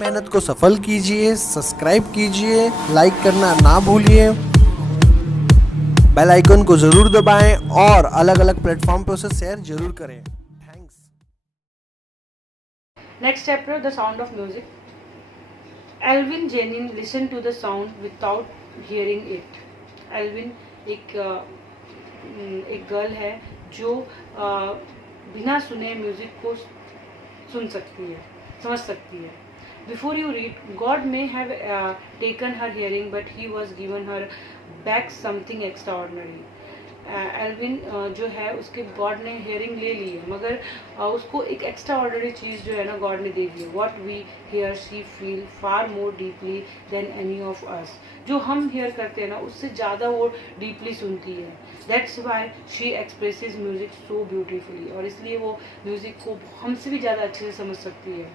मेहनत को सफल कीजिए, सब्सक्राइब कीजिए, लाइक करना ना भूलिए, बेल आइकन को जरूर दबाएं और अलग अलग प्लेटफॉर्म पर उसे शेयर जरूर करें। Thanks. Next chapter, The Sound of Music. Alvin Jennings listened to the sound without hearing it. Alvin एक गर्ल है जो बिना सुने म्यूजिक को सुन सकती है, समझ सकती है. Before you read, God may have taken her hearing, but He was given her back something extraordinary. Elvin जो है उसके गॉड ने हेयरिंग ले ली है, मगर उसको एक एक्स्ट्रा ऑर्डिनरी चीज़ जो है ना गॉड ने दे दी है. What we hear she feel far more deeply than any of us. जो हम हेयर करते हैं ना उससे ज़्यादा वो डीपली सुनती है. That's why she expresses music so beautifully. और इसलिए वो म्यूजिक को हमसे भी ज़्यादा अच्छे से समझ सकती है.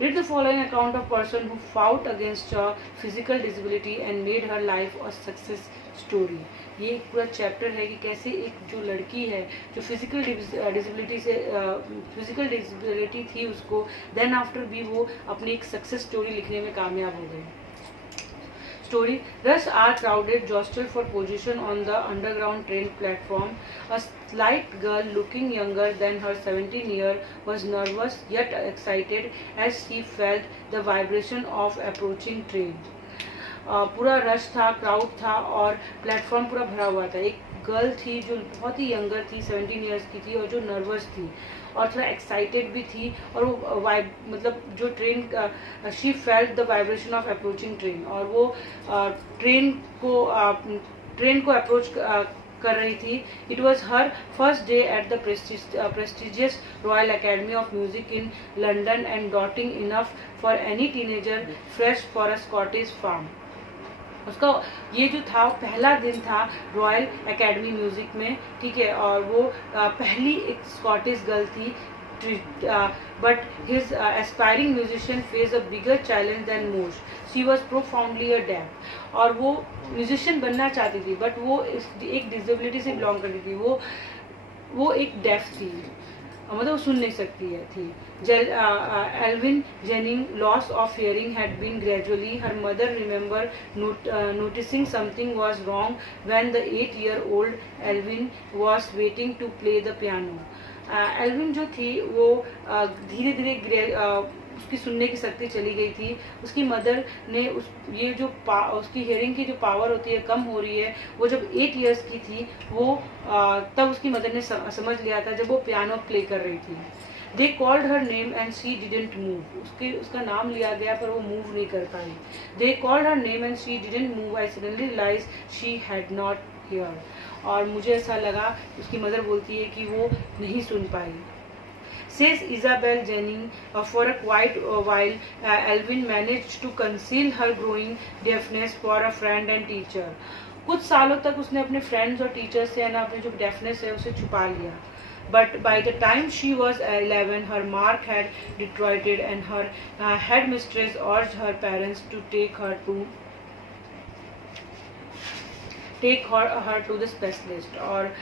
Read the following account of person who fought against a physical disability and made her life a success story. ये एक पूरा चैप्टर है कि कैसे एक जो लड़की है जो फिजिकल डिसेबिलिटी थी उसको, देन आफ्टर भी वो अपनी एक सक्सेस स्टोरी लिखने में कामयाब हो गई. Story. Rush are crowded, jostled for position on the underground train platform. A slight girl looking younger than her 17-year was nervous yet excited as she felt the vibration of approaching train. पूरा rush था, crowd था और platform पूरा भरा हुआ था. एक girl थी जो बहुत ही यंगर थी, 17 ईयर्स की थी और जो नर्वस थी और थोड़ा एक्साइटेड भी थी. और वो मतलब जो train she felt the vibration of approaching train. और वो ट्रेन को अप्रोच कर रही थी. It was her first day at the prestigious Royal Academy of Music in London and daunting enough for any teenager fresh for a Scottish farm. उसका ये जो था पहला दिन था रॉयल एकेडमी म्यूजिक में, ठीक है. और वो पहली एक स्कॉटिश गर्ल थी. But his aspiring musician face a bigger challenge than most. She was profoundly a deaf. और वो म्यूजिशियन बनना चाहती थी बट वो एक डिसेबिलिटी से बिलोंग करती थी. वो एक डेफ थी, मतलब वो सुन नहीं सकती है थी. Alvin Jennings' loss of hearing had been gradually. Her mother remembered noticing something was wrong when the 8-year-old Alvin was waiting to play the piano. Elvin जो थी वो धीरे धीरे उसकी सुनने की शक्ति चली गई थी. उसकी मदर ने ये जो उसकी हेयरिंग की जो पावर होती है कम हो रही है. वो जब 8 इयर्स की थी वो तब उसकी मदर ने समझ लिया था जब वो पियानो प्ले कर रही थी. They called her name and she didn't move. उसका नाम लिया गया पर वो मूव नहीं कर पाई. They called her name and she didn't move. I suddenly realise she had not hear. और मुझे ऐसा लगा, उसकी मदर बोलती है कि वो नहीं सुन पाई. Says Isabel Jennings, for a quite while, Alvin managed to conceal her growing deafness for a friend and teacher. कुछ सालों तक उसने अपने फ्रेंड्स और टीचर से ना अपनी जो डेफनेस है उसे छुपा लिया. But by the time she was 11, her mark had deteriorated and her headmistress urged her parents to take her to the specialist. और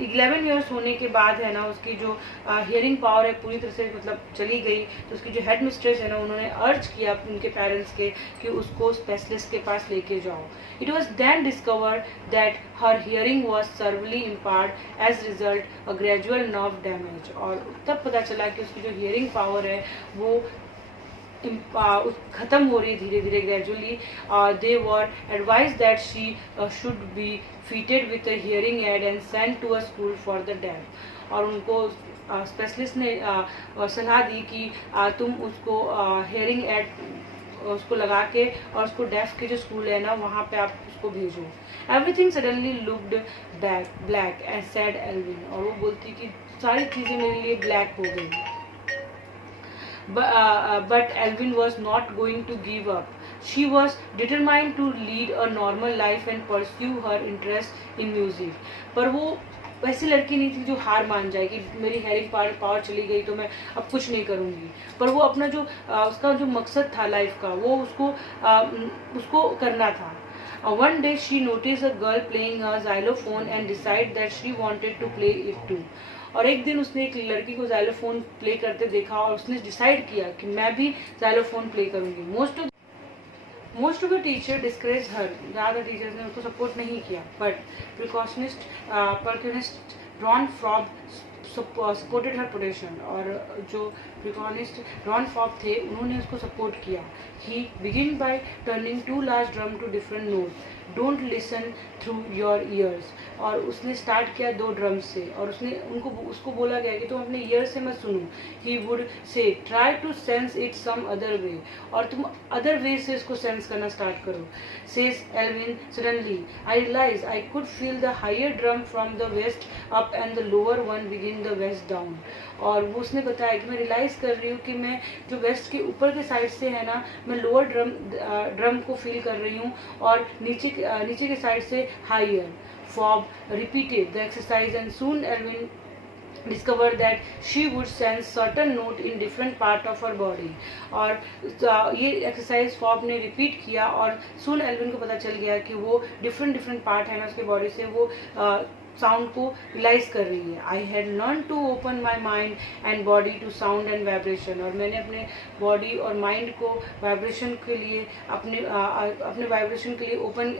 11 ईयर्स होने के बाद है ना उसकी जो हियरिंग पावर है पूरी तरह से मतलब चली गई. तो उसकी जो हेड मिस्ट्रेस है ना उन्होंने अर्ज किया उनके पेरेंट्स के कि उसको स्पेशलिस्ट के पास लेके जाओ. It was then discovered that her hearing was severely impaired as result a gradual nerve damage. और तब पता चला कि उसकी जो हियरिंग पावर है वो खत्म हो रही है धीरे धीरे gradually. They were advised that she should be fitted with a hearing aid and send to a school for the deaf. और उनको स्पेशलिस्ट ने सलाह दी कि तुम उसको हियरिंग एड उसको लगा के और उसको डेफ के जो स्कूल है ना वहाँ पे आप उसको भेजो. Everything suddenly looked black and sad Elvin. और वो बोलती कि सारी चीज़ें मेरे लिए ब्लैक हो गई. But Alvin was not going to give up. She was determined to lead a normal life and pursue her interest in music. पर वो वैसी लड़की नहीं थी जो हार मान जाए कि मेरी हेयरिंग पावर चली गई तो मैं अब कुछ नहीं करूँगी. पर वो अपना जो उसका जो मकसद था लाइफ का वो उसको करना था. One day she noticed a girl playing a xylophone and decided that she wanted to play it too. और एक दिन उसने एक लड़की को जाइलोफोन प्ले करते देखा और उसने डिसाइड किया कि मैं भी जाइलोफोन प्ले करूँगी। Most of the teacher discourage हर, ज़्यादा टीचर्स ने उसको सपोर्ट नहीं किया, बट परक्यूनिस्ट रॉन फ्रॉब सपोर्टेड हर पोटेशन, और जो प्रिकॉनिस्ट रॉन फॉब थे उन्होंने उसको सपोर्ट किया। He begin by turning 2 large drum to different note, don't listen through your ears, और उसने स्टार्ट किया 2 ड्रम्स से, और उसको बोला गया कि तुम अपने ईयर से मत सुनो। He would say try to sense it some other way, और तुम अदर वे से इसको सेंस करना स्टार्ट करो। Says Elvin, suddenly I realize I could feel the higher drum from the waist up and the lower one begin the waist down, और वो उसने बताया कि मैं रियलाइज कर रही हूँ कि मैं जो वेस्ट के ऊपर के साइड से है ना, मैं लोअर ड्रम को फील कर रही हूँ, और नीचे के साइड से हायर। फॉब repeated the exercise and soon Elvin discovered that she would sense certain note in different part of her body, और ये एक्सरसाइज फॉब ने रिपीट किया और सून एल्विन को पता चल गया कि वो डिफरेंट पार्ट है ना उसके बॉडी से वो साउंड को रियलाइज कर रही है। I had learn to open my mind and body to sound and vibration, और मैंने अपने बॉडी और माइंड को वाइब्रेशन के लिए अपने वाइब्रेशन के लिए ओपन,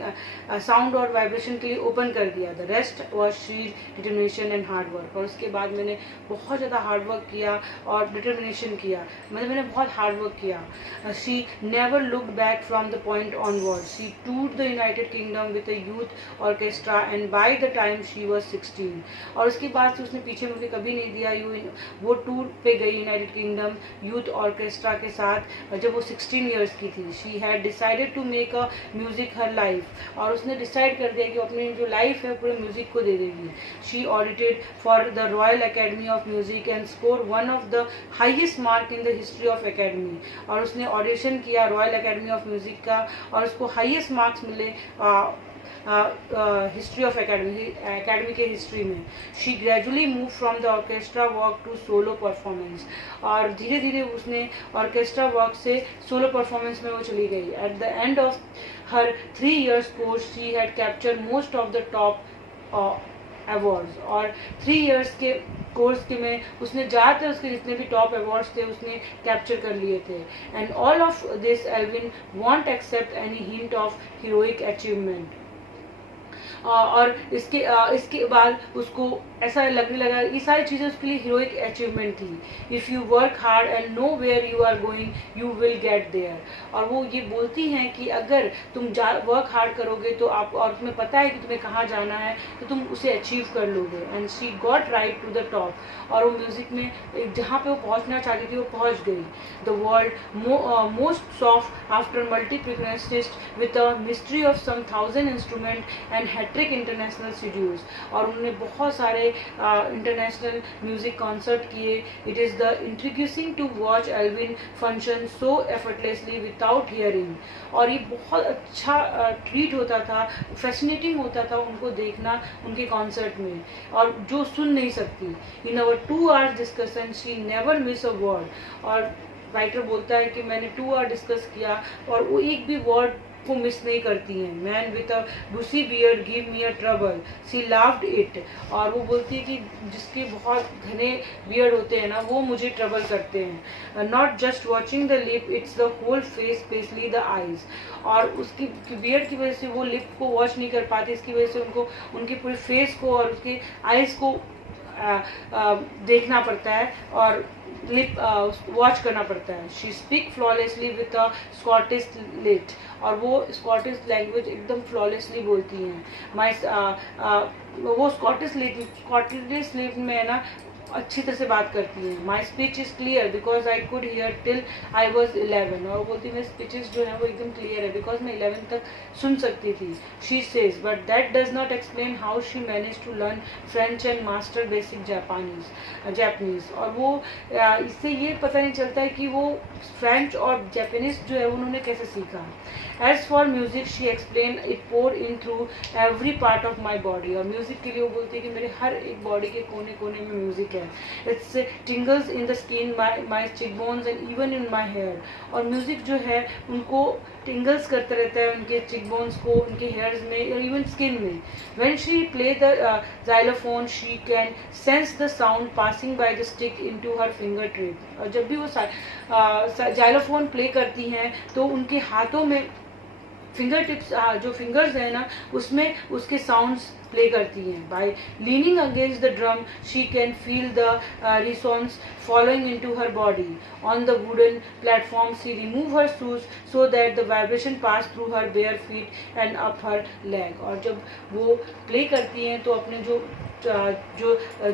साउंड और वाइब्रेशन के लिए ओपन कर दिया। The rest was sheer determination and hard work, और उसके बाद मैंने बहुत ज़्यादा हार्ड वर्क किया और डिटर्मिनेशन किया, मतलब मैंने बहुत हार्ड वर्क किया। She never looked back from the point onward, she toured the United Kingdom with a youth orchestra and by the time she was 16, और उसके बाद से उसने पीछे मुझे कभी नहीं दिया। वो टूर पे गई यूनाइटेड किंगडम यूथ ऑर्केस्ट्रा के साथ जब वो 16 इयर्स की थी। She had decided to make a music her life, और उसने डिसाइड कर दिया कि अपनी जो लाइफ है पूरे म्यूजिक को दे देगी। She audited for the royal academy of music and score one of the highest mark in the history of academy, और उसने ऑडिशन किया रॉयल एकेडमी ऑफ म्यूजिक का और उसको हाइएस्ट मार्क्स मिले हिस्ट्री ऑफ एकेडमी के हिस्ट्री में। She gradually move from the orchestra work to solo performance, और धीरे धीरे उसने ऑर्केस्ट्रा वर्क से सोलो परफॉर्मेंस में वो चली गई। At the end of her 3 years course she had capture most of the top awards, और 3 years के कोर्स के में उसने ज़्यादातर उसके जितने भी टॉप अवार्ड्स थे उसने कैप्चर कर लिए थे। And all of this Elvin won't accept any hint of heroic achievement, और इसके बाद उसको ऐसा लगने लगा ये सारी चीज़ें उसके लिए हीरोइक अचीवमेंट थी। If you work hard and know where you are going you will get there, और वो ये बोलती हैं कि अगर तुम वर्क हार्ड करोगे तो आप, और तुम्हें पता है कि तुम्हें कहाँ जाना है तो तुम उसे अचीव कर लोगे। And she got right to the top, और वो म्यूज़िक में जहाँ पे वो पहुँचना चाहती थी वो पहुँच गई। The world most sought after multipercussionist with a mastery of some 1000 instrument and हैट्रिक इंटरनेशनल शेड्यूल्स, और उन्होंने बहुत सारे इंटरनेशनल म्यूजिक कॉन्सर्ट किए। It is the introducing to watch Evelyn function so effortlessly without hearing, और ये बहुत अच्छा ट्रीट होता था, फैसिनेटिंग होता था उनको देखना उनके कॉन्सर्ट में, और जो सुन नहीं सकती। इन अवर 2 hours discussion she never miss a word, और राइटर बोलता है कि मैंने 2 hour डिस्कस किया और वो एक भी वर्ड को मिस नहीं करती हैं। Man with a bushy beard give me a trouble she laughed it, और वो बोलती है कि जिसके बहुत घने बियर्ड होते हैं ना वो मुझे ट्रबल करते हैं। Not just watching the lip it's the whole face specially the eyes, और उसकी बियर्ड की वजह से वो लिप को वॉच नहीं कर पाती, इसकी वजह से उनको उनके पूरे फेस को और उसके आईज को देखना पड़ता है और लिप वॉच करना पड़ता है। She speak flawlessly with a Scottish lilt, और वो स्कॉटिश लैंग्वेज एकदम फ्लॉलेसली बोलती हैं। वो स्कॉटिश लिट में है ना अच्छी तरह से बात करती हैं। My speech is clear because I could hear till I was 11, और बोलती है मेरी स्पीचेस जो है वो एकदम क्लियर है बिकॉज मैं 11 तक सुन सकती थी। She says but that does not explain how she manage to learn French and master basic Japanese, और वो इससे ये पता नहीं चलता है कि वो फ्रेंच और जापानीज जो है उन्होंने कैसे सीखा। As for music she explain it pour in through every part of my body, और म्यूजिक के लिए वो बोलती है कि मेरे हर एक बॉडी के कोने कोने में म्यूजिक है। है. It's tingles in the skin, my cheekbones and even in my hair. और म्यूजिक जो है उनको tingles करता रहता है उनके cheekbones को, उनके hairs में और even skin में. When she play the xylophone, she can sense the sound passing by the stick into her fingertip. और जब भी वो xylophone प्ले करती हैं तो उनके हाथों में फिंगर टिप्स जो फिंगर्स है ना उसमें उसके साउंड्स प्ले करती हैं. By leaning against the drum she can feel the resonance following into her body. On the wooden platform she remove her shoes so that the vibration pass through her bare feet and up her leg. और जब वो play करती हैं तो अपने जो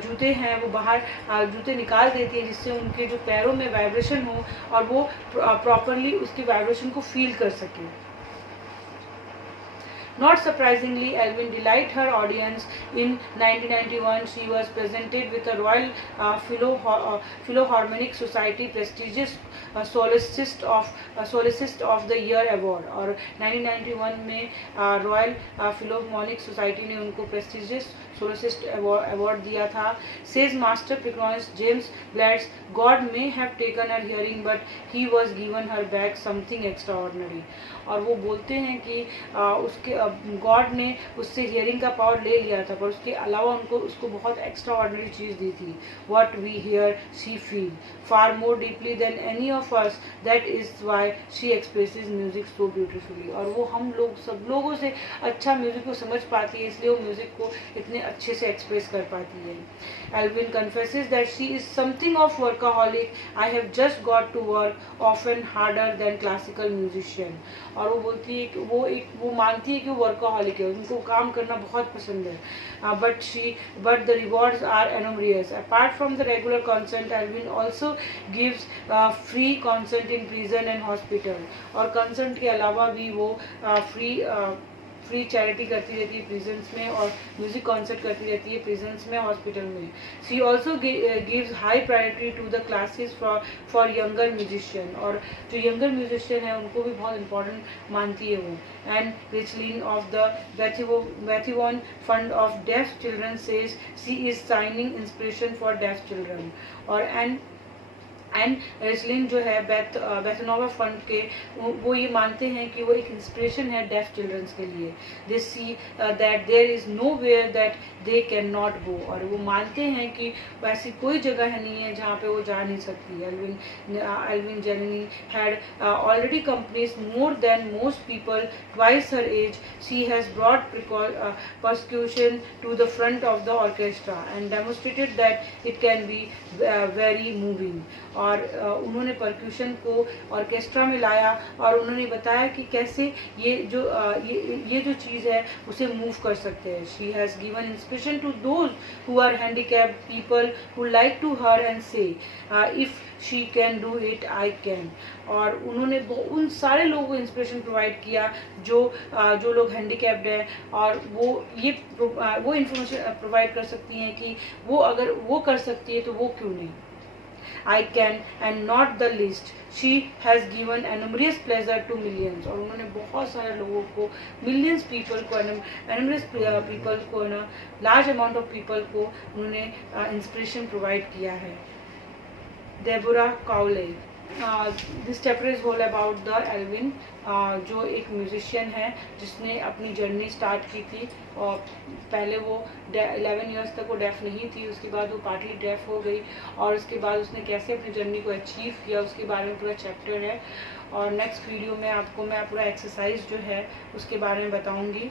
जूते हैं वो बाहर जूते निकाल देती है जिससे उनके जो पैरों में वाइब्रेशन हो और वो प्रॉपरली उसकी वाइब्रेशन को फील कर सके. Not surprisingly, Elvin delighted her audience. In 1991, she was presented with a Royal Philharmonic Society prestigious Soloist of the Year award. और 1991 में Royal Philharmonic Society ने उनको prestigious Soloist award दिया था. Says master pianist James Blatz, God may have taken her hearing, but he was given her back something extraordinary. और वो बोलते हैं कि उसके गॉड ने उससे हियरिंग का पावर ले लिया था पर उसके अलावा उसको बहुत एक्स्ट्रा ऑर्डिनरी चीज़ दी थी. What we hear she feel far more deeply than any of us, that is why she expresses music so beautifully. और वो हम लोग सब लोगों से अच्छा म्यूजिक को समझ पाती है इसलिए वो म्यूजिक को इतने अच्छे से एक्सप्रेस कर पाती है. Evelyn confesses that she is something of workaholic. I have just got to work often harder than classical musician. और वो बोलती है कि वो मानती है कि वो वर्काहॉलिक है, उनको काम करना बहुत पसंद है. But the rewards are enormous. Apart from the regular concert, Evelyn also gives free concert in prison and hospital. और कॉन्सर्ट के अलावा भी वो फ्री चैरिटी करती रहती है प्रिजन्स में और म्यूजिक कॉन्सर्ट करती रहती है प्रिजन्स में, हॉस्पिटल में. She also gives high priority to the classes for younger musician. और जो यंगर म्यूजिशियन है उनको भी बहुत इंपॉर्टेंट मानती है वो. And Richlin of the Beethoven fund of deaf children says she is shining inspiration for deaf children. और एंड रिचलिन जो है बैथनोवा फंड के वो ये मानते हैं कि वो एक इंस्पिरेशन है डेफ चिल्ड्रंस के लिए. They see that there is nowhere that they can not go. और वो मानते हैं कि वैसी कोई जगह नहीं है जहाँ पे वो जा नहीं सकती. एल्विन जेनिनी had already companies more than most people twice her age. She has brought percussion to the front of the orchestra and demonstrated that it can be very moving. और उन्होंने परक्यूशन को ऑर्केस्ट्रा में लाया और उन्होंने बताया कि कैसे ये जो चीज़ है उसे मूव कर सकते हैं. She has given inspiration to those who are handicapped people who like to her and say if she can do it I can. और उन्होंने उन सारे लोगों को इंस्पिरेशन प्रोवाइड किया जो लोग हैंडीकैप्ड हैं और वो इंफॉर्मेशन प्रोवाइड कर सकती हैं कि वो अगर वो कर सकती है तो वो क्यों नहीं. I can and not the least. She has given enormous pleasure to millions. और उन्होंने बहुत सारे लोगों को millions people को enormous people को ना large amount of people को उन्होंने inspiration provide किया है. Deborah Cowley. This chapter is all about the Evelyn जो एक म्यूजिशियन है जिसने अपनी जर्नी स्टार्ट की थी. और पहले वो 11 इयर्स तक वो डेफ नहीं थी, उसके बाद वो पार्टली डेफ हो गई और उसके बाद उसने कैसे अपनी जर्नी को अचीव किया उसके बारे में पूरा चैप्टर है. और नेक्स्ट वीडियो में मैं पूरा एक्सरसाइज जो है उसके बारे में बताऊँगी.